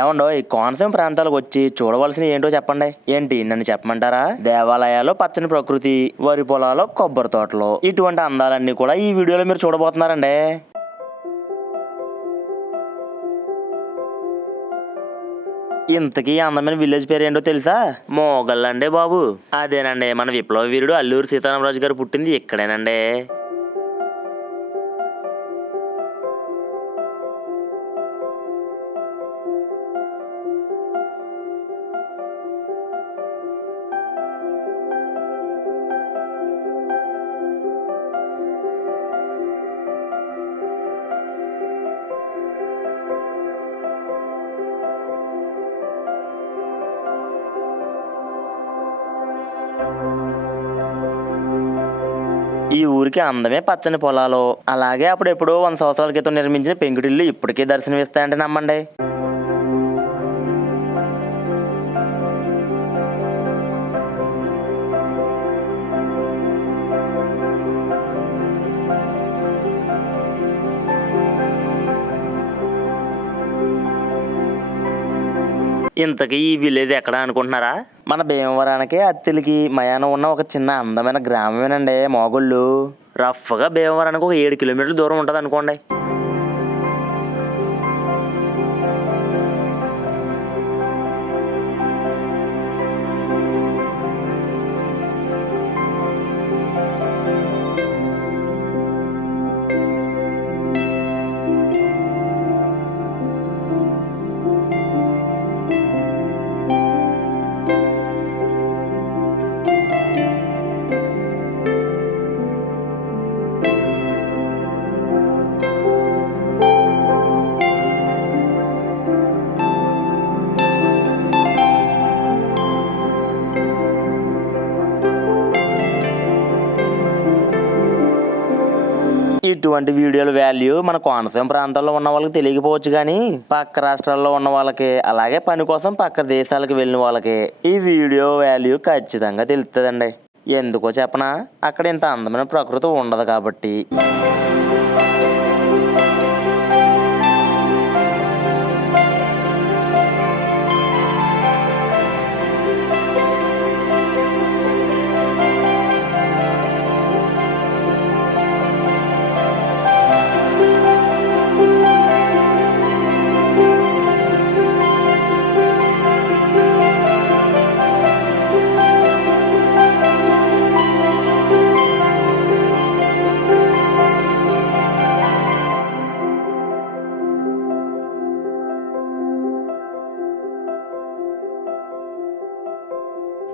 ఏమండో ఈ కోనసీమ ప్రాంతాలకు వచ్చి చూడవలసినవి ఏంటో చెప్పండి. ఏంటి? నన్ను చెప్పమంటారా? దేవాలయాలు పచ్చని ప్రకృతి వరి పొలాలు కొబ్బరి తోటలు ఇటువంటి అందాలన్నీ కూడా ఈ వీడియోలో మీరు చూడబోతున్నారండి. ఇంతకీ అందమైన విలేజ్ పేరు ఏంటో తెలుసా? మోగల్లండే బాబు. అదేనండి మన విప్లవ వీరుడు అల్లూరు సీతారామరాజు గారు పుట్టింది ఇక్కడేనండి. ఈ ఊరికి అందమే పచ్చని పొలాలు. అలాగే అప్పుడు ఎప్పుడో వంద సంవత్సరాల క్రితం నిర్మించిన పెంకుటిల్లు ఇప్పటికీ దర్శనమిస్తాయంటే నమ్మండి. ఇంతకీ ఈ విలేజ్ ఎక్కడ అనుకుంటున్నారా? మన భీమవరానికి అత్తిలికి మయానం ఉన్న ఒక చిన్న అందమైన గ్రామమేనండి మోగుళ్ళు. రఫ్గా భీమవరానికి ఒక ఏడు కిలోమీటర్ల దూరం ఉంటుంది అనుకోండి ఇటువంటి వీడియోల వాల్యూ మన కోనసీమ ప్రాంతాల్లో ఉన్న వాళ్ళకి తెలియకపోవచ్చు కానీ పక్క రాష్ట్రాల్లో ఉన్న వాళ్ళకి అలాగే పని కోసం పక్క దేశాలకు వెళ్ళిన వాళ్ళకి ఈ వీడియో వాల్యూ ఖచ్చితంగా తెలుస్తుందండి ఎందుకో చెప్పనా? అక్కడ ఇంత అందమైన ప్రకృతి ఉండదు కాబట్టి.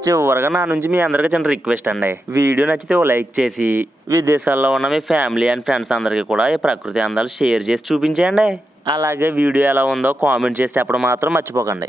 చివరిగా నా నుంచి మీ అందరికీ చిన్న రిక్వెస్ట్ అండి. వీడియో నచ్చితే ఓ లైక్ చేసి విదేశాల్లో ఉన్న మీ ఫ్యామిలీ అండ్ ఫ్రెండ్స్ అందరికీ కూడా ఈ ప్రకృతి అందాలు షేర్ చేసి చూపించేయండి. అలాగే వీడియో ఎలా ఉందో కామెంట్ చేసి చెప్పడం మాత్రం మర్చిపోకండి.